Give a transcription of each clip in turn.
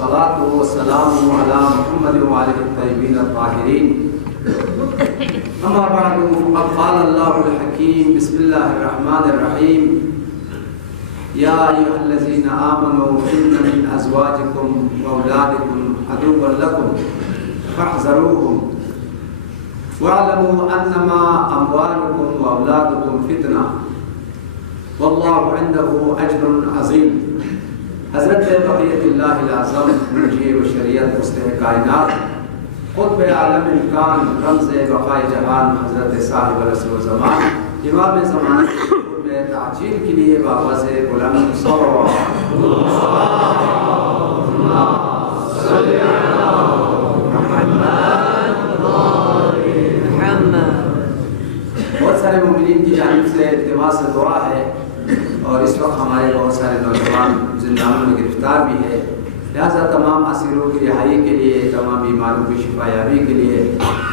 والصلاة والسلام على محمد وآله الطيبين الطاهرين أما بعد فقد قال الله الحكيم بسم الله الرحمن الرحيم يا أيها الذين آمنوا إن من أزواجكم وأولادكم عدوا لكم فاحذروهم واعلموا أنما أموالكم وأولادكم فتنة والله عنده أجر عظيم. حضرت بقیت اللہ الاعظم منجی و شریعت مصلح کائنات قطب عالم امکان رمز بقائے جہان حضرت صاحب رسول زمان امام زمانہ میں تعجیل کے لیے بابا سے بلند صلوات بہت سارے مومنین کی جانب سے التماس دعا ہے اور اس وقت ہمارے بہت سارے نوجوان زندانوں میں گرفتار بھی ہے، لہٰذا تمام اسیروں کی رہائی کے لیے، تمام بیماروں کی شفا یابی کے لیے،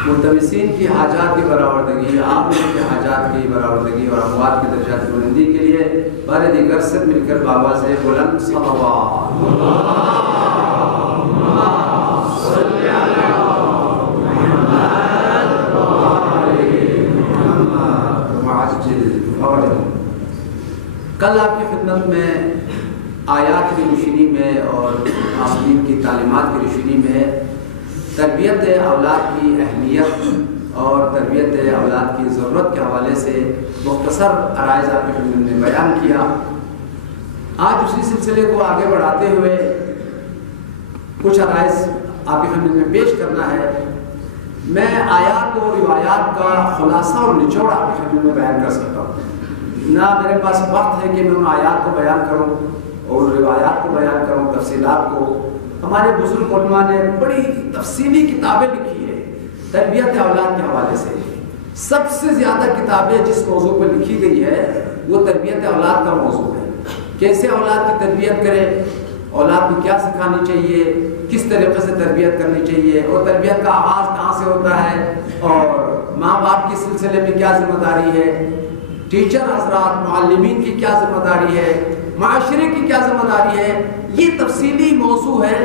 ملتمسین کی حاجات کی برآوردگی، عام لوگوں کے حاجات کی برآوردگی اور اموات کی درجات کی بلندی کے لیے بار دیگر سب مل کر بابا سے بلند صلوات کل آپ کی خدمت میں آیات کی روشنی میں اور معصومین کی تعلیمات کی روشنی میں تربیت اولاد کی اہمیت اور تربیت اولاد کی ضرورت کے حوالے سے مختصر عرائض آپ کی خدمت میں بیان کیا۔ آج اسی سلسلے کو آگے بڑھاتے ہوئے کچھ عرائض آپ کی خدمت میں پیش کرنا ہے۔ میں آیات اور روایات کا خلاصہ اور نچوڑ آپ کی خدمت میں بیان کر سکتا ہوں، نہ میرے پاس وقت ہے کہ میں ان آیات کو بیان کروں اور روایات کو بیان کروں، تفصیلات کو۔ ہمارے بزرگ علماء نے بڑی تفصیلی کتابیں لکھی ہے تربیت اولاد کے حوالے سے۔ سب سے زیادہ کتابیں جس موضوع پر لکھی گئی ہے وہ تربیت اولاد کا موضوع ہے، کیسے اولاد کی تربیت کرے، اولاد کو کیا سکھانی چاہیے، کس طریقے سے تربیت کرنی چاہیے، اور تربیت کا آغاز کہاں سے ہوتا ہے، اور ماں باپ کے سلسلے میں کیا ذمہ داری ہے، ٹیچر حضرات معلمین کی کیا ذمہ داری ہے، معاشرے کی کیا ذمہ داری ہے۔ یہ تفصیلی موضوع ہے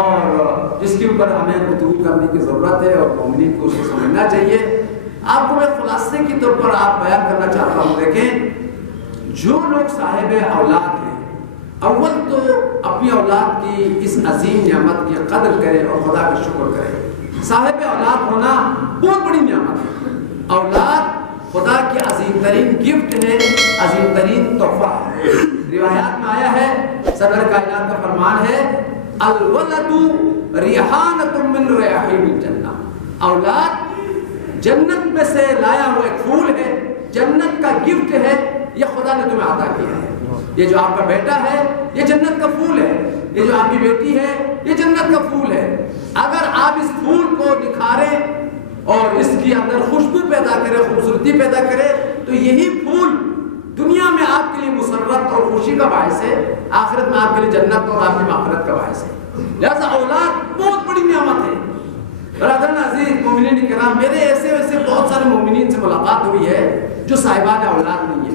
اور جس کے اوپر ہمیں گفتگو کرنے کی ضرورت ہے اور مومنین کو اس کو سمجھنا چاہیے۔ آپ کو میں خلاصے کے طور پر آپ بیان کرنا چاہتا ہوں۔ دیکھیں، جو لوگ صاحب اولاد ہیں، اول تو اپنی اولاد کی اس عظیم نعمت کی قدر کرے اور خدا کا شکر کرے۔ صاحب اولاد ہونا بہت بڑی نعمت ہے۔ اولاد خدا کی عظیم ترین گفٹ ہے، عظیم ترین تحفہ ہے۔ روایات میں آیا ہے، صدر کائنات کا فرمان ہے، الولد ریحانۃ من ریاحین الجنہ، اولاد جنت میں سے لایا ہوا ایک پھول ہے، جنت کا گفٹ ہے، یہ خدا نے تمہیں عطا کیا ہے۔ یہ جو آپ کا بیٹا ہے یہ جنت کا پھول ہے، یہ جو آپ کی بیٹی ہے یہ جنت کا پھول ہے۔ اگر آپ اس پھول کو نکھاریں اور اس کی اندر خوشبو پیدا کرے، خوبصورتی پیدا کرے، تو یہی پھول دنیا میں آپ کے لیے مسرت اور خوشی کا باعث ہے، آخرت میں آپ کے لیے جنت اور آپ کی مغفرت کا باعث ہے۔ لہذا اولاد بہت بڑی نعمت ہے۔ برادران عزیز، مومنین کرام، میرے ایسے بہت سارے مومنین سے ملاقات ہوئی ہے جو صاحبان اولاد نہیں ہے،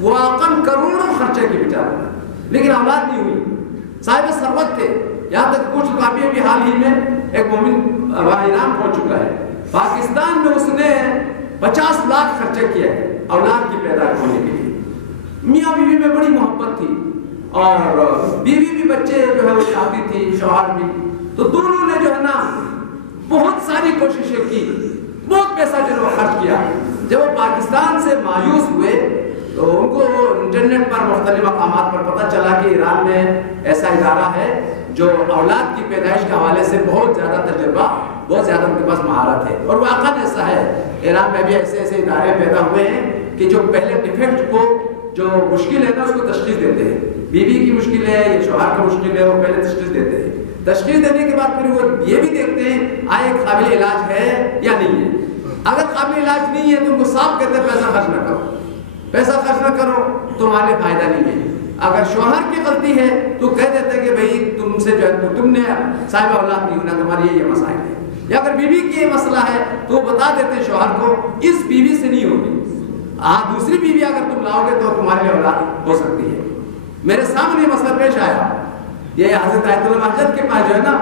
وہ واقعاً کروڑوں خرچے کی بیچارے، لیکن اولاد نہیں ہوئی، صاحب ثروت تھے، یہاں تک کچھ کافی ابھی حال ہی میں ایک مومن ایران پہنچ چکا ہے، پاکستان میں اس نے 50 لاکھ خرچہ کیا ہے اولاد کی پیدا ہونے کے لیے۔ میاں بیوی میں بڑی محبت تھی اور بیوی بھی بچے جو ہے وہ چاہتی تھی، شوہر بھی، تو دونوں نے جو ہے نا بہت ساری کوششیں کی، بہت پیسہ جو ہے وہ خرچ کیا۔ جب وہ پاکستان سے مایوس ہوئے تو ان کو انٹرنیٹ پر مختلف مقامات پر پتہ چلا کہ ایران میں ایسا ادارہ ہے جو اولاد کی پیدائش کے حوالے سے بہت زیادہ تجربہ، بہت زیادہ ان کے پاس مہارت ہے، اور واقعاً ایسا ہے۔ ایران میں بھی ایسے ادارے پیدا ہوئے ہیں کہ جو پہلے ڈیفیکٹ کو، جو مشکل ہے نا، اس کو تشخیص دیتے ہیں۔ بیوی کی مشکل ہے یا شوہر کی مشکل ہے، وہ پہلے تشخیص دیتے ہیں، تشخیص دینے کے بعد پھر وہ یہ بھی دیکھتے ہیں آیا قابل علاج ہے یا نہیں ہے۔ اگر قابل علاج نہیں ہے تو ان کو صاف کہتے ہیں پیسہ خرچ نہ کرو، پیسہ خرچ نہ کرو، تمہارے لیے فائدہ نہیں ہے۔ اگر شوہر کی غلطی ہے تو کہہ دیتے ہیں کہ بھئی تم سے جو ہے تم نے صاحب اولاد نہیں ہونا، تمہاری یہ مسائل ہے۔ یا اگر بیوی کی یہ مسئلہ ہے تو وہ بتا دیتے ہیں شوہر کو اس بیوی سے نہیں ہوگی، دوسری بیوی اگر تم لاؤ گے تو تمہارے لیے اولاد ہو سکتی ہے۔ میرے سامنے مسئلہ پیش آیا، یہ حضرت آیت اللہ بہجت کے پاس جو ہے نا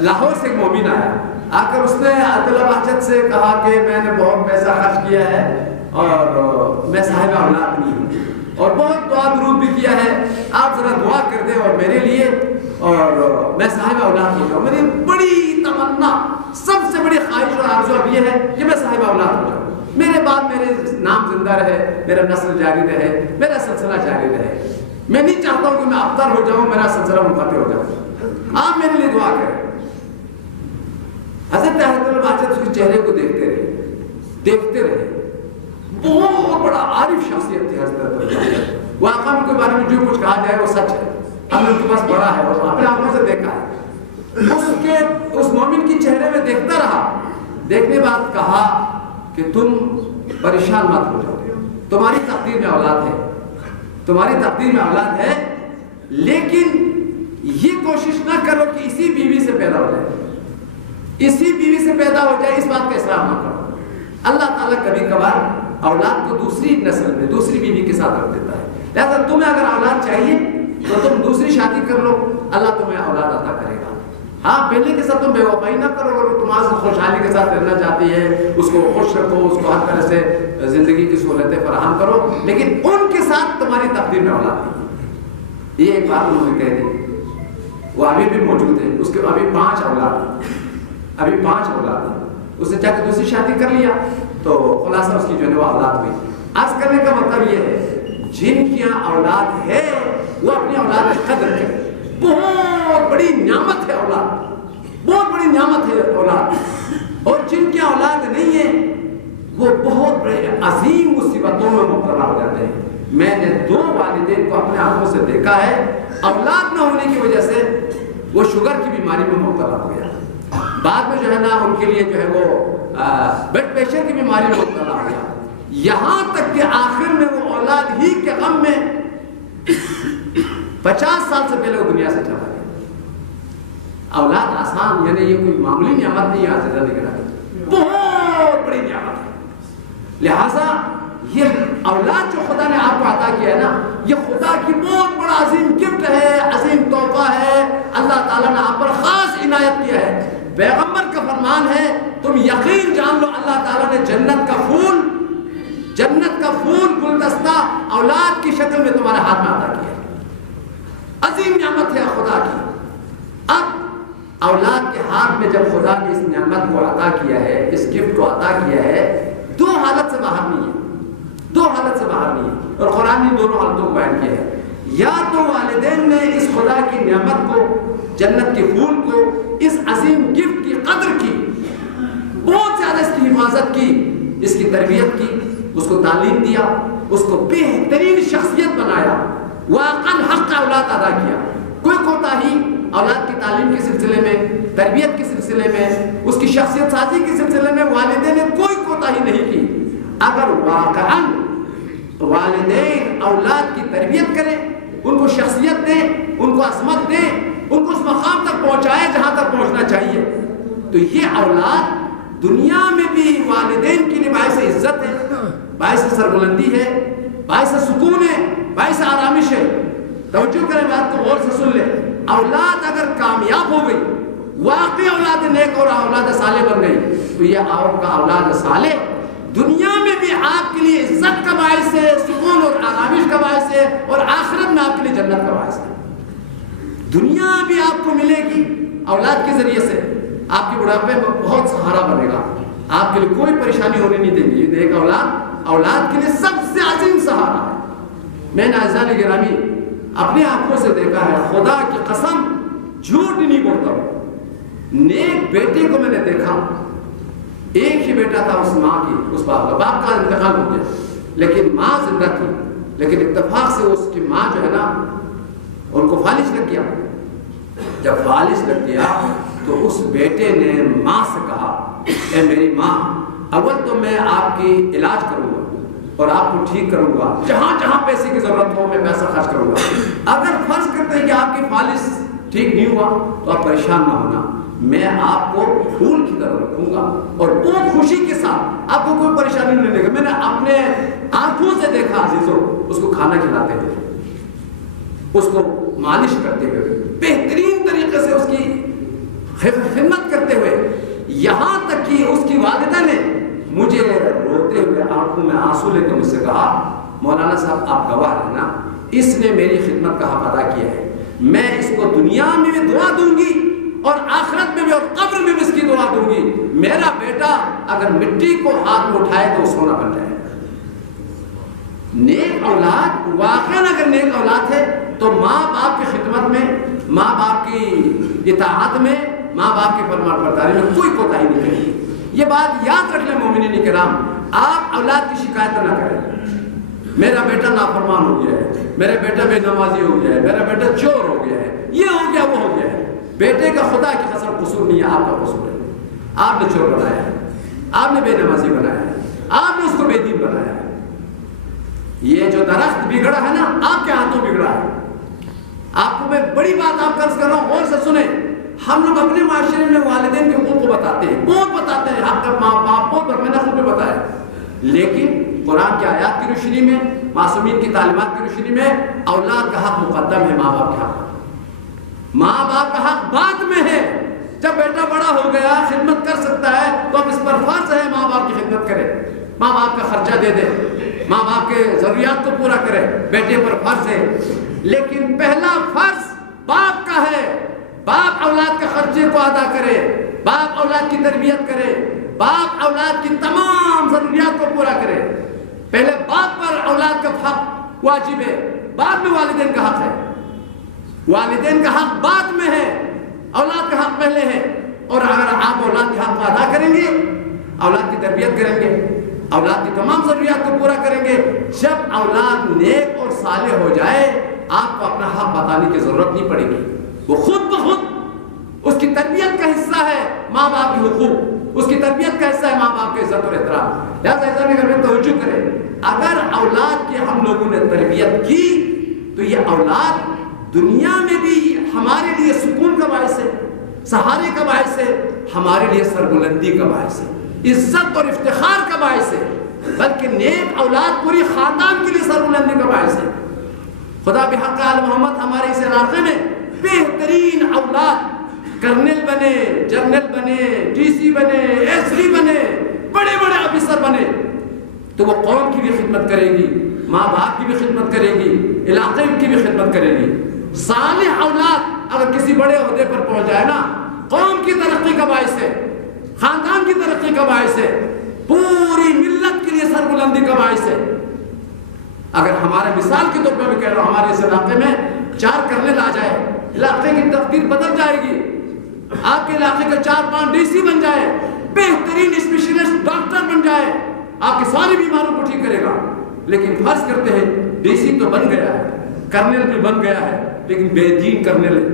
لاہور سے ایک مومن آیا، آ کر اس نے آیت اللہ بہجت سے کہا کہ میں نے بہت پیسہ خرچ کیا ہے اور میں صاحب اولاد نہیں ہوں، اور بہت دعا درود بھی کیا ہے، آپ ذرا دعا کر دیں اور میرے لیے، اور میں صاحب اولاد ہو جاؤں۔ میری بڑی تمنا، سب سے بڑی خواہش اور آرزو اب یہ ہے کہ میں صاحب اولاد ہو جاؤں، میرے بعد میرے نام زندہ رہے، میرا نسل جاری رہے، میرا سلسلہ جاری رہے۔ میں نہیں چاہتا ہوں کہ میں ابتر ہو جاؤں، میرا سلسلہ منقطع ہو جاؤں، آپ میرے لیے دعا کریں۔ حضرت آیت اللہ بہجت اس کے چہرے کو دیکھتے رہے۔ بہت بڑا عارف شخصیت تھی حضرت آیت اللہ بہجت، واقعہ ان کے بارے میں جو کچھ کہا جائے وہ سچ ہے، ہم نے ان کے پاس پڑھا ہے اور اپنے آنکھوں سے دیکھا ہے۔ اس مومن کی چہرے میں دیکھتا رہا، دیکھنے بعد کہا کہ تم پریشان مت ہو جاؤ، تمہاری تقدیر میں اولاد ہے، تمہاری تقدیر میں اولاد ہے، لیکن یہ کوشش نہ کرو کہ اسی بیوی سے پیدا ہو جائے، اسی بیوی سے پیدا ہو جائے، اس بات کا اصرار نہ کرو۔ اللہ تعالیٰ کبھی کبھار اولاد کو دوسری نسل میں دوسری بیوی کے ساتھ رکھ دیتا ہے، لہذا تمہیں اگر اولاد چاہیے تو تم دوسری شادی کر لو، اللہ تمہیں اولاد عطا کرے گا۔ ہاں، بیٹے کے ساتھ تم بے وفائی نہ کرو، اگر وہ تمہارے خوشحالی کے ساتھ رہنا چاہتی ہے، اس کو خوش رکھو، اس کو ہر طرح سے زندگی کی سہولتیں فراہم کرو، لیکن ان کے ساتھ تمہاری تقدیر میں اولاد نہیں۔ یہ ایک بات انہوں نے کہہ دی، وہ ابھی بھی موجود ہے، اس کے ابھی 5 اولاد ہیں، اس نے جا کے دوسری شادی کر لیا تو خلاصہ اس کی جو ہے وہ اولاد ہوئی۔ عرض کرنے کا مطلب یہ ہے جن کی اولاد ہے وہ اپنی اولاد کی قدر کرے، بہت بڑی نعمت ہے اولاد، بہت بڑی نعمت ہے اولاد، اور جن کی اولاد نہیں ہے وہ بہت بڑے عظیم مصیبتوں میں مبتلا ہو جاتے ہیں۔ میں نے 2 والدین کو اپنے آنکھوں سے دیکھا ہے، اولاد نہ ہونے کی وجہ سے وہ شوگر کی بیماری میں مبتلا ہو گیا، بعد میں جو ہے نا ان کے لیے جو ہے وہ بلڈ پریشر کی بیماری میں مبتلا ہو گیا، یہاں تک کہ آخر میں وہ اولاد ہی کے غم میں 50 سال سے پہلے وہ دنیا سے چلا گیا۔ اولاد آسان، یعنی یہ کوئی معمولی نعمت نہیں ہے، عزیزہ نگرامی، بہت بڑی نعمت ہے۔ لہٰذا یہ اولاد جو خدا نے آپ کو عطا کیا ہے نا، یہ خدا کی بہت بڑا عظیم گفٹ ہے، عظیم تحفہ ہے، اللہ تعالیٰ نے آپ پر خاص عنایت کیا ہے۔ پیغمبر کا فرمان ہے، تم یقین جان لو اللہ تعالیٰ نے جنت کا پھول گلدستہ اولاد کی شکل میں تمہارے ہاتھ میں عطا کیا ہے، عظیم نعمت ہے خدا کی۔ اب اولاد کے ہاتھ میں جب خدا نے اس نعمت کو عطا کیا ہے، اس گفٹ کو عطا کیا ہے، 2 حالت سے باہر نہیں ہے، اور قرآن نے دونوں حالتوں کو بیان کیا ہے۔ یا تو والدین نے اس خدا کی نعمت کو، جنت کے پھول کو، اس عظیم گفٹ کی قدر کی، بہت زیادہ اس کی حفاظت کی، اس کی تربیت کی، اس کو تعلیم دیا، اس کو بہترین شخصیت بنایا، واقعاً حق کا اولاد ادا کیا۔ کوئی کوتاہی اولاد کی تعلیم کے سلسلے میں، تربیت کے سلسلے میں، اس کی شخصیت سازی کے سلسلے میں والدین نے کوئی کوتاہی نہیں کی۔ اگر واقعاً والدین اولاد کی تربیت کریں، ان کو شخصیت دیں، ان کو عظمت دیں، ان کو اس مقام تک پہنچائے جہاں تک پہنچنا چاہیے، تو یہ اولاد دنیا میں بھی والدین کے لیے باعث عزت ہے، باعث سربلندی ہے، باعث سکون ہے، باعث آرامش ہے۔ توجہ کریں، بات کو غور سے سن لیں۔ اولاد اگر کامیاب ہو گئی، واقعی اولاد نیک اور اولاد صالح بن گئی، تو یہ آپ کا اولاد صالح دنیا میں بھی آپ کے لیے عزت کا باعث ہے، سکون اور آرامش کا باعث ہے، اور آخرت میں آپ کے لیے جنت کا باعث ہے۔ دنیا بھی آپ کو ملے گی اولاد کے ذریعے سے، آپ کے بڑھاپے میں بہت سہارا بنے گا، آپ کے لیے کوئی پریشانی ہونے نہیں دیں گی۔ یہ ایک اولاد کے لیے سب سے عظیم سہارا ہے۔ میں نے عزیزان گرامی اپنے آنکھوں سے دیکھا ہے، خدا کی قسم جھوٹ نہیں بولتا ہوں، نیک بیٹے کو میں نے دیکھا، ایک ہی بیٹا تھا اس ماں کی، اس باپ کا انتقال ہو گیا، لیکن ماں زندہ تھی، لیکن اتفاق سے اس کی ماں جو ہے نا ان کو فالج لگ گیا۔ جب فالج لگ گیا تو اس بیٹے نے ماں سے کہا، اے میری ماں، اول تو میں آپ کی علاج کروں گا اور آپ کو ٹھیک کروں گا، جہاں جہاں پیسے کی ضرورت ہو میں پیسہ خرچ کروں گا۔ اگر فرض کرتے ہیں کہ آپ کی فالج ٹھیک نہیں ہوا تو آپ پریشان نہ ہونا، میں آپ کو پھول کی طرح رکھوں گا اور بہت خوشی کے ساتھ، آپ کو کوئی پریشانی نہیں دے گا۔ میں نے اپنے آنکھوں سے دیکھا عزیزوں، اس کو کھانا کھلاتے ہوئے۔ اس کو مالش کرتے ہوئے، بہترین طریقے سے اس کی خدمت کرتے ہوئے، یہاں تک کہ اس کی والدہ نے مجھے روتے ہوئے آنکھوں میں آنسو لے کر مجھ سے کہا، مولانا صاحب آپ گواہ ہیں نا، اس نے میری خدمت کا حق ادا کیا ہے، میں اس کو دنیا میں بھی دعا دوں گی اور آخرت میں بھی اور قبر میں بھی اس کی دعا دوں گی، میرا بیٹا اگر مٹی کو ہاتھ میں اٹھائے تو سونا بن جائے۔ نیک اولاد واقعاً اگر نیک اولاد ہے تو ماں باپ کی خدمت میں، ماں باپ کی اطاعت میں، ماں باپ کی فرمان برداری میں کوئی کوتاہی نہیں کرے گی۔ یہ بات یاد رکھ لیں مومنین کرام، آپ اولاد کی شکایت نہ کریں، میرا بیٹا نافرمان ہو گیا ہے، میرا بیٹا بے نمازی ہو گیا ہے، میرا بیٹا چور ہو گیا ہے، یہ ہو گیا وہ ہو گیا ہے۔ بیٹے کا خدا کی قسم قصور نہیں ہے، آپ کا قصور ہے، آپ نے چور بنایا ہے، آپ نے بے نمازی بنایا ہے، آپ نے اس کو بے دین بنایا ہے۔ یہ جو درخت بگڑا ہے نا، آپ کے ہاتھوں بگڑا ہے۔ آپ کو میں بڑی بات آپ عرض کر رہا ہوں، غور سے سنیں، ہم لوگ اپنے معاشرے میں والدین کے حقوق کو بتاتے ہیں، بہت بتاتے ہیں، آپ کا ماں باپ بہت، میں نے خود بھی بتایا، لیکن قرآن کی آیات کی روشنی میں، معصومین کی تعلیمات کی روشنی میں اولاد کا حق مقدم ہے ماں باپ کا حق۔ ماں باپ کا حق بعد میں ہے، جب بیٹا بڑا ہو گیا خدمت کر سکتا ہے تو اب اس پر فرض ہے ماں باپ کی خدمت کرے، ماں باپ کا خرچہ دے دے، ماں باپ کے ضروریات کو پورا کرے، بیٹے پر فرض ہے۔ لیکن پہلا فرض باپ کا ہے، باپ اولاد کے خرچے کو ادا کرے، باپ اولاد کی تربیت کرے، باپ اولاد کی تمام ضروریات کو پورا کرے۔ پہلے باپ پر اولاد کا حق واجب ہے، بعد میں والدین کا حق ہے۔ والدین کا حق بعد میں ہے، اولاد کا حق پہلے ہے۔ اور اگر آپ اولاد کے حق کو ادا کریں گے، اولاد کی تربیت کریں گے، اولاد کی تمام ضروریات کو پورا کریں گے، جب اولاد نیک اور صالح ہو جائے آپ کو اپنا حق بتانے کی ضرورت نہیں پڑے گی، وہ خود بخود اس کی تربیت کا حصہ ہے ماں باپ کے حقوق، اس کی تربیت کا حصہ ہے ماں باپ کے عزت اور احترام۔ لہٰذا ایسا نہیں کریں، توجہ کریں، اگر اولاد کی ہم لوگوں نے تربیت کی تو یہ اولاد دنیا میں بھی ہمارے لیے سکون کا باعث ہے، سہارے کا باعث ہے، ہمارے لیے سربلندی کا باعث ہے، عزت اور افتخار کا باعث ہے، بلکہ نیک اولاد پوری خاندان کے لیے سربلندی کا باعث ہے۔ خدا بحق آل محمد ہمارے اس علاقے میں بہترین اولاد کرنل بنے، جنرل بنے، ڈی سی بنے، ایس پی بنے، بڑے بڑے آفیسر بنے تو وہ قوم کی بھی خدمت کرے گی، ماں باپ کی بھی خدمت کرے گی، علاقے کی بھی خدمت کرے گی۔ صالح اولاد اگر کسی بڑے عہدے پر پہنچ جائے نا، قوم کی ترقی کا باعث ہے، خاندان کی ترقی کا باعث ہے، پوری ملت کے لیے سربلندی کا باعث ہے۔ اگر ہمارے مثال کے طور پر بھی کہہ رہا ہوں، ہمارے اس علاقے میں 4 کرنل آ جائے، علاقے کی تقدیر بدل جائے گی، آپ کے علاقے کا 4-5 ڈی سی بن جائے، بہترین اسپیشلسٹ ڈاکٹر بن جائے، آپ کی ساری بیماروں کو ٹھیک کرے گا۔ لیکن فرض کرتے ہیں ڈی سی تو بن گیا ہے، کرنل بھی بن گیا ہے، لیکن بے دین کرنل ہے،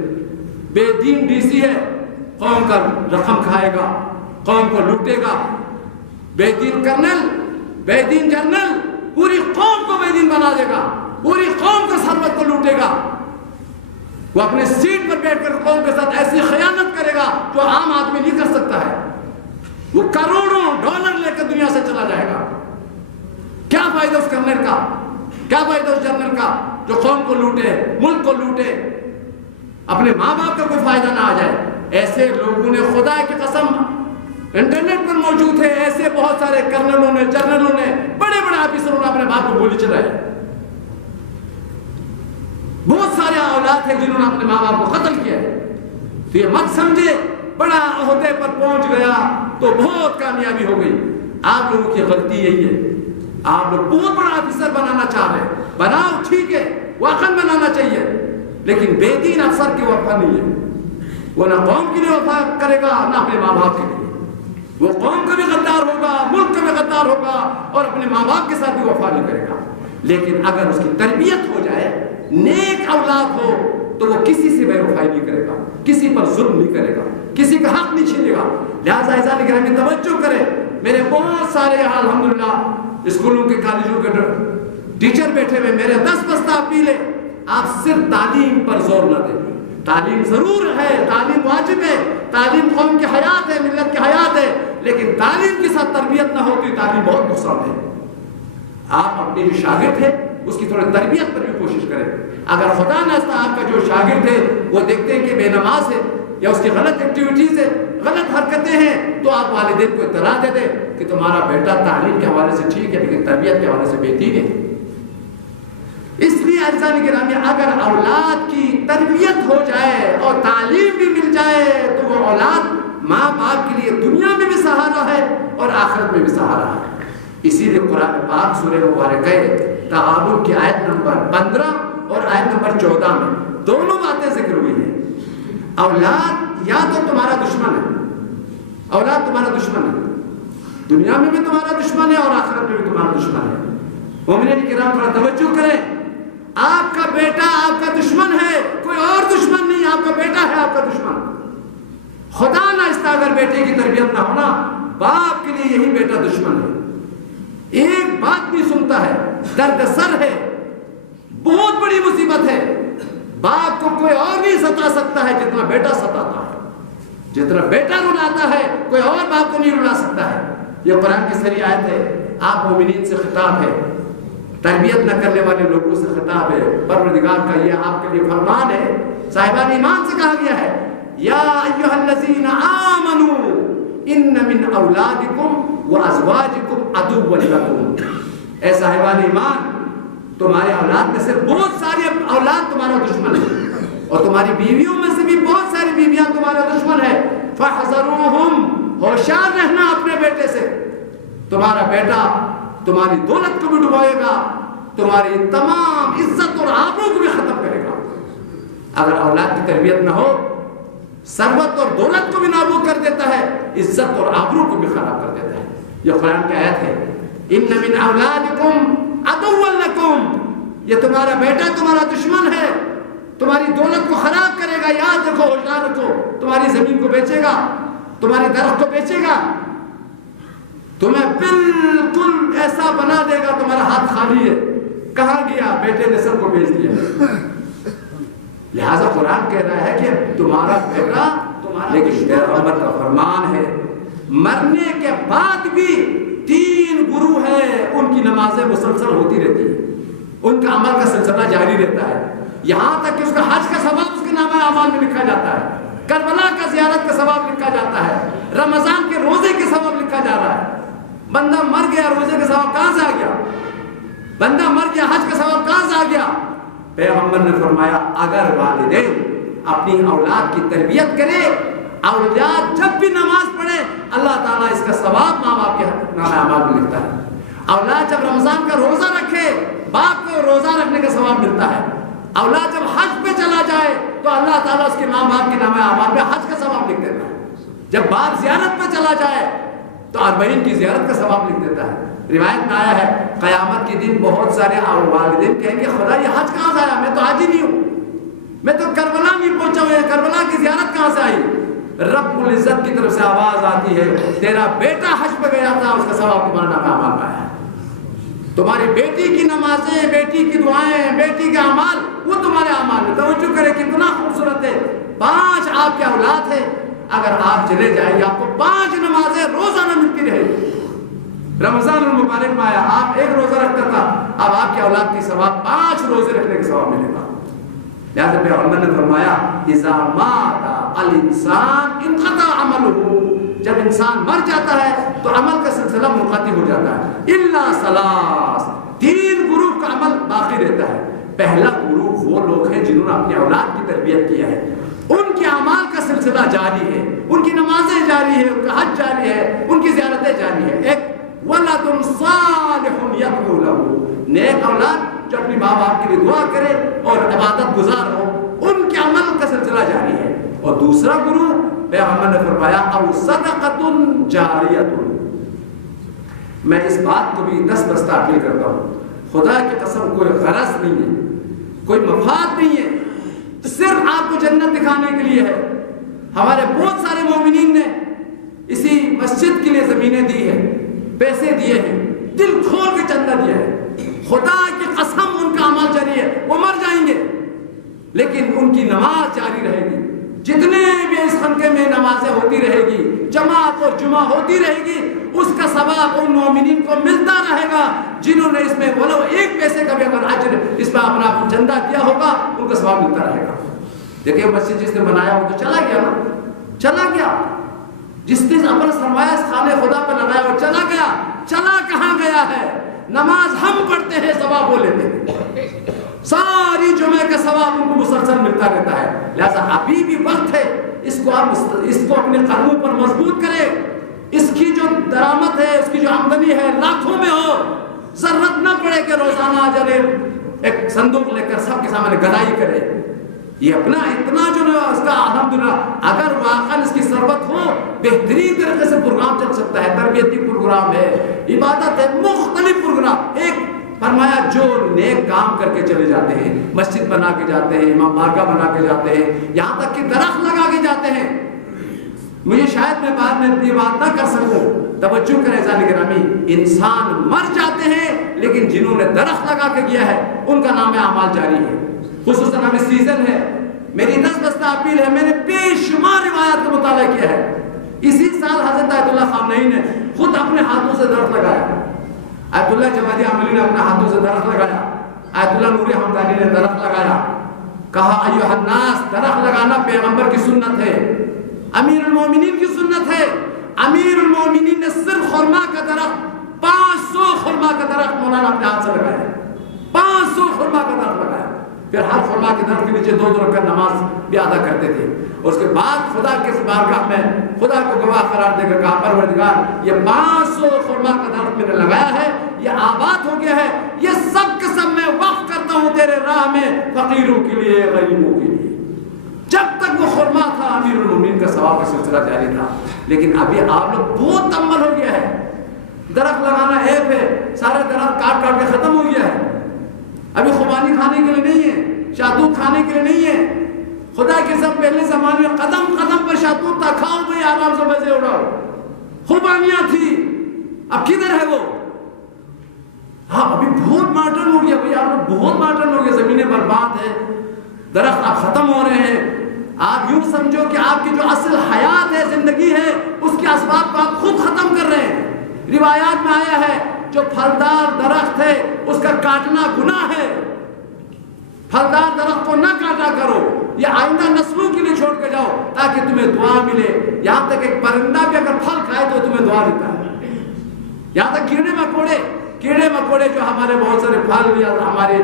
بے دین ڈی سی ہے، قوم کا رقم کھائے گا، قوم کو لوٹے گا۔ بے دین کرنل، بے دین جنرل پوری قوم کو بے دین بنا دے گا، پوری قوم کے ثروت کو لوٹے گا۔ وہ اپنے سیٹ پر بیٹھ کر قوم کے ساتھ ایسی خیانت کرے گا جو عام آدمی نہیں کر سکتا ہے۔ وہ کروڑوں ڈالر لے کر دنیا سے چلا جائے گا۔ کیا فائدہ اس کرنل کا، کیا فائدہ اس جنرل کا جو قوم کو لوٹے، ملک کو لوٹے، اپنے ماں باپ کا کوئی فائدہ نہ آ جائے۔ ایسے لوگوں نے خدا کی قسم انٹرنیٹ پر موجود ہے، ایسے بہت سارے کرنلوں نے، جنرلوں نے، بڑے بڑے آفیسروں نے اپنے باپ کو گولی چلائے۔ بہت سارے اولاد ہیں جنہوں نے اپنے ماں باپ کو قتل کیا ہے۔ تو یہ مت سمجھے بڑا عہدے پر پہنچ گیا تو بہت کامیابی ہو گئی۔ آپ لوگوں کی غلطی یہی ہے، آپ لوگ بہت بڑا آفیسر بنانا چاہ رہے ہیں، بناؤ، ٹھیک ہے، واقعا بنانا چاہیے، لیکن بے دین افسر کی وفا نہیں ہے۔ وہ نہ قوم کے لیے وفا کرے گا نہ اپنے ماں باپ کے لیے، وہ قوم کا بھی غدار ہوگا، ملک کا بھی غدار ہوگا، اور اپنے ماں باپ کے ساتھ بھی وفا نہیں کرے گا۔ لیکن اگر اس کی تربیت ہو جائے، نیک اولاد ہو، تو وہ کسی سے بے وفائی نہیں کرے گا، کسی پر ظلم نہیں کرے گا، کسی کا حق نہیں چھینے گا۔ لہٰذا ایسا نہیں کہ توجہ کرے۔ میرے بہت سارے الحمدللہ اسکولوں کے، کالجوں کے ٹیچر بیٹھے ہوئے، میرے 10 بستہ اپیل ہے، آپ صرف تعلیم پر زور نہ دیں۔ تعلیم ضرور ہے، تعلیم واجب ہے، تعلیم قوم کی حیات ہے، ملت کی حیات ہے، لیکن تعلیم کے ساتھ تربیت نہ ہوتی، تعلیم بہت نقصان ہے۔ آپ اپنے جو شاگرد ہیں اس کی تھوڑی تربیت پر بھی کوشش کریں. اگر خدا نخواستہ آپ کا جو شاگرد ہے وہ دیکھتے ہیں کہ بے نماز ہے یا اس کی غلط ایکٹیویٹیز ہے، غلط حرکتیں ہیں، تو آپ والدین کو اطلاع دے دیں کہ تمہارا بیٹا تعلیم کے حوالے سے ٹھیک ہے لیکن تربیت کے حوالے سے بہترین ہے. اس لیے عزیزان گرامی، اگر اولاد کی تربیت ہو جائے اور تعلیم بھی مل جائے تو وہ اولاد ماں باپ کے لیے دنیا میں بھی سہارا ہے اور آخرت میں بھی سہارا ہے. اسی لیے قرآن پاک سورہ مبارکہ تغابن کی آیت نمبر 15 اور آیت نمبر 14 میں دونوں باتیں ذکر ہوئی ہیں. اولاد یا تو تمہارا دشمن ہے، اولاد تمہارا دشمن ہے، دنیا میں بھی تمہارا دشمن ہے اور آخرت میں بھی تمہارا دشمن ہے. مومنین کرام تھوڑا توجہ کریں، آپ کا بیٹا آپ کا دشمن ہے، کوئی اور دشمن نہیں، آپ کا بیٹا ہے آپ کا دشمن. خدا نہ اس طرح اگر بیٹے کی تربیت نہ ہونا، باپ کے لیے یہی بیٹا دشمن ہے. ایک بات نہیں سنتا ہے، درد سر ہے، بہت بڑی مصیبت ہے. باپ کو کوئی اور نہیں ستا سکتا ہے جتنا بیٹا ستاتا ہے. جتنا بیٹا رلاتا ہے کوئی اور باپ کو نہیں رلا سکتا ہے. یہ قرآن کی صریح آیت ہے. آپ مومنین سے خطاب ہے، تربیت نہ کرنے والے لوگوں سے خطاب ہے. پروردگار کا یہ آپ کے لیے فرمان ہے. صاحبان ایمان سے کہا گیا ہے یا ایھا الذین آمنوا ان من اولادکم وازواجکم عدوا لکم. اے صاحبان ایمان، تمہارے اولاد میں سے بہت ساری اولاد تمہارا دشمن ہے اور تمہاری بیویوں میں سے بھی بہت ساری بیویاں تمہارا دشمن ہے. فاحذروہم، ہوشیار رہنا اپنے بیٹے سے. تمہارا بیٹا تمہاری دولت کو بھی ڈبوئے گا، تمہاری تمام عزت اور آبرو کو بھی ختم کرے گا. اگر اولاد کی تربیت نہ ہو، ثروت اور دولت کو بھی نابود کر دیتا ہے، عزت اور آبرو کو بھی خراب کر دیتا ہے. یہ قرآن کی آیت ہے. ان من اولادکم عدوا لکم، یہ تمہارا بیٹا تمہارا دشمن ہے، تمہاری دولت کو خراب کرے گا. یاد رکھو، ہوشیار رکھو. تمہاری زمین کو بیچے گا، تمہاری درخت کو بیچے گا، تمہیں بالکل ایسا بنا دے گا تمہارا ہاتھ خالی ہے. کہاں گیا؟ بیٹے نے سب کو بیچ دیا. لہذا قرآن کہہ رہا ہے کہ تمہارا بیٹا تمہارا. لیکن پیغمبر کا فرمان ہے مرنے کے بعد بھی 3 گروہ ہیں، ان کی نمازیں مسلسل ہوتی رہتی ہیں، ان کا عمل کا سلسلہ جاری رہتا ہے، یہاں تک کہ اس کا حج کا ثواب اس کے نامہ اعمال میں لکھا جاتا ہے، کربلا کا زیارت کا ثواب لکھا جاتا ہے، رمضان کے روزے کے ثواب لکھا جا رہا ہے. بندہ مر گیا، روزے کا ثواب کہاں سے آ گیا؟ بندہ مر گیا، حج کا ثواب کہاں سے آ گیا؟ پیغمبر نے فرمایا اگر والدین اپنی اولاد کی تربیت کرے، اولاد جب بھی نماز پڑھے، اللہ تعالیٰ اس کا ثواب ماں باپ کے نامہ اعمال میں لکھتا ہے. اولاد جب رمضان کا روزہ رکھے، باپ کو روزہ رکھنے کا ثواب ملتا ہے. اولاد جب حج پہ چلا جائے تو اللہ تعالیٰ اس کے ماں باپ کے نامہ اعمال میں حج کا ثواب لکھ دیتا ہے. جب باپ زیارت پہ چلا جائے تو 40 کی زیارت کا ثواب لکھ دیتا ہے. روایت میں آیا ہے قیامت کے دن بہت سارے والدین کہیں گے خدا یہ حج کہاں سے آیا؟ میں تو حج ہی نہیں ہوں، میں تو کربلا نہیں پہنچا ہوں، کربلا کی زیارت کہاں سے آئی؟ رب العزت کی طرف سے آواز آتی ہے تیرا بیٹا حج پہ گیا تھا، اس کا ثواب تمہارا نامہ اعمال میں آیا. تمہاری بیٹی کی نمازیں، بیٹی کی دعائیں، بیٹی کے اعمال وہ تمہارے اعمال میں. توجہ کرے کتنا خوبصورت ہے. 5 آپ کے اولاد ہیں، اگر آپ چلے جائیں گے آپ کو 5 نمازیں روزانہ ملتی رہے گی. رمضان المبارک میں آیا، آپ 1 روزہ رکھتا تھا، اب آپ کے اولاد کی ثواب 5 روزے رکھنے کے ثواب ملے گا. لہذا پیغمبر نے فرمایا اذا مات الانسان انقطع عمله، جب انسان مر جاتا ہے تو عمل کا سلسلہ منقطع ہو جاتا ہے. الا ثلاث، 3 گروہ کا عمل باقی رہتا ہے. پہلا گروہ وہ لوگ ہیں جنہوں نے اپنی اولاد کی تربیت کیا ہے، ان کے اعمال کا سلسلہ جاری ہے، ان کی نمازیں جاری ہے، ان کا حج جاری ہے، ان کی زیارتیں جاری ہے. ایک ولد صالح يدعو له، نیک اولاد جو اپنی ماں باپ کے لیے دعا کرے اور عبادت گزار ہو، ان کے عمل کا سلسلہ جاری ہے. اور دوسرا گروہ پیغمبر نے فرمایا او صدقۃ جاریۃ. میں اس بات کو بھی 10 تعبیر کرتا ہوں، خدا کی قسم کوئی غرض نہیں ہے، کوئی مفاد نہیں ہے، صرف آپ کو جنت دکھانے کے لیے ہے. ہمارے بہت سارے مومنین نے اسی مسجد کے لیے زمینیں دی ہیں، پیسے دیے ہیں، دل کھول کے چندہ دیا ہے. خدا کی قسم ان کا عمل جاری ہے، وہ مر جائیں گے لیکن ان کی نماز جاری رہے گی، جتنے بھی اس خانقے میں نمازیں ہوتی رہے گی، جماعت اور جمعہ ہوتی رہے گی، اس کا ثواب ان مومنین کو ملتا رہے گا جنہوں نے اس میں ولو ایک پیسے کا بھی اگر اجر اس میں اپنا چندہ کیا ہوگا، ان کا ثواب ملتا رہے گا۔ دیکھیں مسجد جس نے بنایا وہ تو چلا گیا نا، چلا گیا۔ جس نے اپنا سرمایہ اس خانہ خدا پہ لگایا وہ چلا گیا۔ چلا کہاں گیا ہے؟ نماز ہم پڑھتے ہیں، ثواب وہ لیتے ہیں، ساری جمعہ کا ثواب ان کو مسلسل ملتا رہتا ہے۔ لہذا ابھی بھی وقت ہے، اس کو اپنے قدموں پر مضبوط کرے۔ اس کی جو درآمد ہے، اس کی جو آمدنی ہے لاکھوں میں ہو، ضرورت نہ پڑے کہ روزانہ جانے ایک صندوق لے کر سب کے سامنے گدائی کرے۔ یہ اپنا اتنا جو ہے اس کا الحمدللہ اگر واقعا اس کی ثروت ہو، بہترین طریقے سے پروگرام چل سکتا ہے، تربیتی پروگرام ہے، عبادت ہے، مختلف پروگرام۔ ایک فرمایا جو نیک کام کر کے چلے جاتے ہیں، مسجد بنا کے جاتے ہیں، امام بارگاہ بنا کے جاتے ہیں، یہاں تک کہ درخت لگا کے جاتے ہیں۔ مجھے شاید میں بعد میں یہ بات نہ کر سکوں، توجہ کریں ذالک گرامی، انسان مر جاتے ہیں لیکن جنہوں نے درخت لگا کے گیا ہے ان کا نام اعمال جاری ہے۔ خصوصاً ابھی سیزن ہے، میری دستبستہ اپیل ہے، میں نے بے شمار روایات کا مطالعہ کیا ہے۔ اسی سال حضرت آیت اللہ خامنئی نے خود اپنے ہاتھوں سے درخت لگایا، آیت اللہ جوادی عاملی نے اپنے ہاتھوں سے درخت لگایا، آیت اللہ نوری حمدانی نے درخت لگایا۔ کہا ایھا الناس، درخت لگانا پیغمبر کی سنت ہے، امیر المومنین کی سنت ہے۔ امیر المومنین نے صرف خرما کا درخت 500 خرما کا درخت مولانا اپنے ہاتھ سے لگایا، 500 خرما کا درخت لگایا۔ پھر ہر خرما کے درخت کے نیچے 2 رکعت نماز بھی ادا کرتے تھے۔ اس کے بعد خدا کے بارگاہ میں خدا کو گواہ قرار دے کر کہا پروردگار یہ 500 خرما کا درخت میں نے لگایا ہے، یہ آباد ہو گیا ہے، یہ سب کے سب میں وقف کرتا ہوں تیرے راہ میں، فقیروں کے لیے، غریبوں کے لیے۔ جب تک وہ خرما تھا امیر المومنین کا ثواب کا سلسلہ جاری تھا۔ لیکن ابھی آپ لوگ بہت تنبل ہو گیا ہے، درخت لگانا ایپ ہے، سارے درخت کاٹ کاٹ کے ختم ہو گیا ہے۔ ابھی خوبانی کھانے کے لیے نہیں ہے، شہتوت کھانے کے لیے نہیں ہے۔ خدا کے سب پہلے زمانے میں قدم قدم پر شہتوت تھا، کھاؤ بھائی آرام سے مزے اڑاؤ، خوبانیاں تھی۔ اب کدھر ہے وہ؟ ہاں ابھی بہت ماڈرن ہو گیا بھائی، آپ بہت ماڈرن ہو گیا، زمینیں برباد ہیں، درخت اب ختم ہو رہے ہیں۔ آپ یوں سمجھو کہ آپ کی جو اصل حیات ہے، زندگی ہے، اس کے اسباب کو آپ خود ختم کر رہے ہیں۔ روایات میں آیا ہے جو پھلدار درخت ہے اس کا کاٹنا گناہ ہے، پھلدار درخت کو نہ کاٹا کرو، یہ آئندہ نسلوں کے لیے چھوڑ کے جاؤ تاکہ تمہیں دعا ملے۔ یہاں تک ایک پرندہ بھی اگر پھل کھائے تو تمہیں دعا دیتا ہے۔ یہاں تک کیڑے مکوڑے جو ہمارے بہت سارے پھل یا ہمارے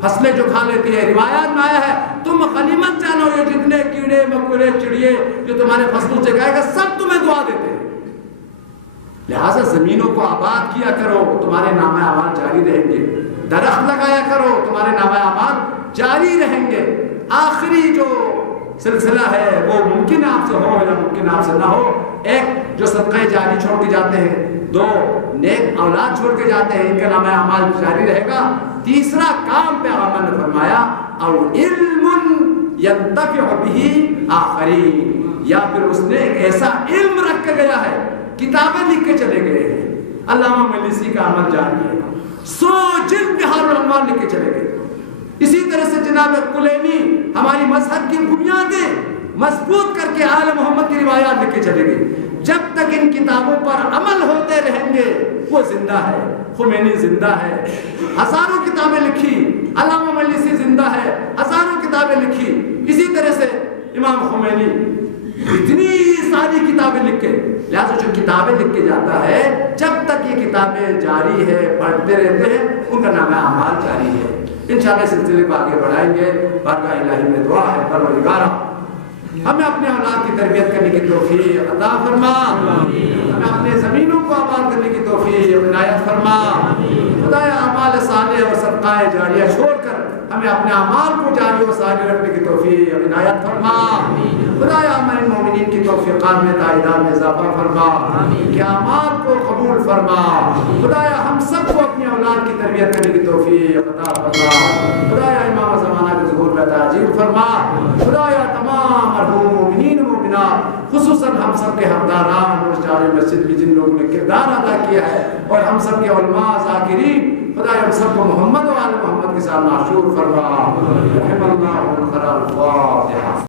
فصلیں جو کھا لیتی ہے، روایات میں آیا ہے تم غنیمت جانو، یہ جتنے کیڑے مکوڑے چڑیے جو تمہارے فصلوں سے کھائے گا سب تمہیں دعا دیتے ہیں۔ لہٰذا زمینوں کو آباد کیا کرو، تمہارے نامہ اعمال جاری رہیں گے۔ درخت لگایا کرو، تمہارے نامہ اعمال جاری رہیں گے۔ آخری جو سلسلہ ہے وہ ممکن آپ سے ہو یا ممکن آپ سے نہ ہو، ایک جو صدقہ جاری چھوڑ کے جاتے ہیں، 2 نیک اولاد چھوڑ کے جاتے ہیں، ان کا نامہ اعمال جاری رہے گا۔ تیسرا کام پیغمبر نے فرمایا او علم ينتفع به آخرین، یا پھر اس نے ایک ایسا علم رکھ کے گیا ہے، کتابیں لکھ کے چلے گئے ہیں۔ علامہ مجلسی کا عمل جاری ہے، 100 جلد بہار الانوار لکھ کے چلے گئے۔ اسی طرح سے جناب کلینی ہماری مذہب کی بنیادیں مضبوط کر کے آل محمد کی روایات لکھ کے چلے گئے۔ جب تک ان کتابوں پر عمل ہوتے رہیں گے وہ زندہ ہے۔ خمینی زندہ ہے، ہزاروں کتابیں لکھی، علامہ مجلسی زندہ ہے، ہزاروں کتابیں لکھی۔ اسی طرح سے امام خمینی اتنی ساری کتابیں لکھ کے، لہٰذا جو کتابیں لکھ کے جاتا ہے جب تک یہ کتابیں جاری ہے، پڑھتے رہتے ہیں، ان کا نامہ اعمال جاری ہے۔ انشاءاللہ اس سلسلے کو آگے بڑھائیں گے۔ بارگاہ الہی میں دعا ہے پروردگارا ہمیں اپنے اولاد کی تربیت کرنے کی توفیق عطا فرما، ہمیں اپنے زمینوں کو آباد کرنے کی توفیق عنایت فرما۔ خدایا اعمال صالح اور صدقہ جاریہ چھوڑ کر ہمیں اپنے اعمال کو جاری و ساری رکھنے کی توفیق عنایت فرما۔ خدایا ہمارے مومنین کی توفیقات میں تعداد میں اضافہ فرما، کہ اعمال کو قبول فرما۔ خدایا ہم سب کو اپنی اولاد کی تربیت کرنے کی توفیق عطا فرما۔ خدایا امام زمانہ کے ظہور میں تعجیل فرما۔ خدایا تمام مرحوم مومنین و مومنات خصوصاً ہم سب کے حقداران اور جامع مسجد میں جن لوگوں نے کردار ادا کیا ہے، اور ہم سب کے علماء ذاکرین، خدایا ہم سب کو محمد و آل محمد کے ساتھ معشور فرما۔ رحم اللہ الفاتحہ۔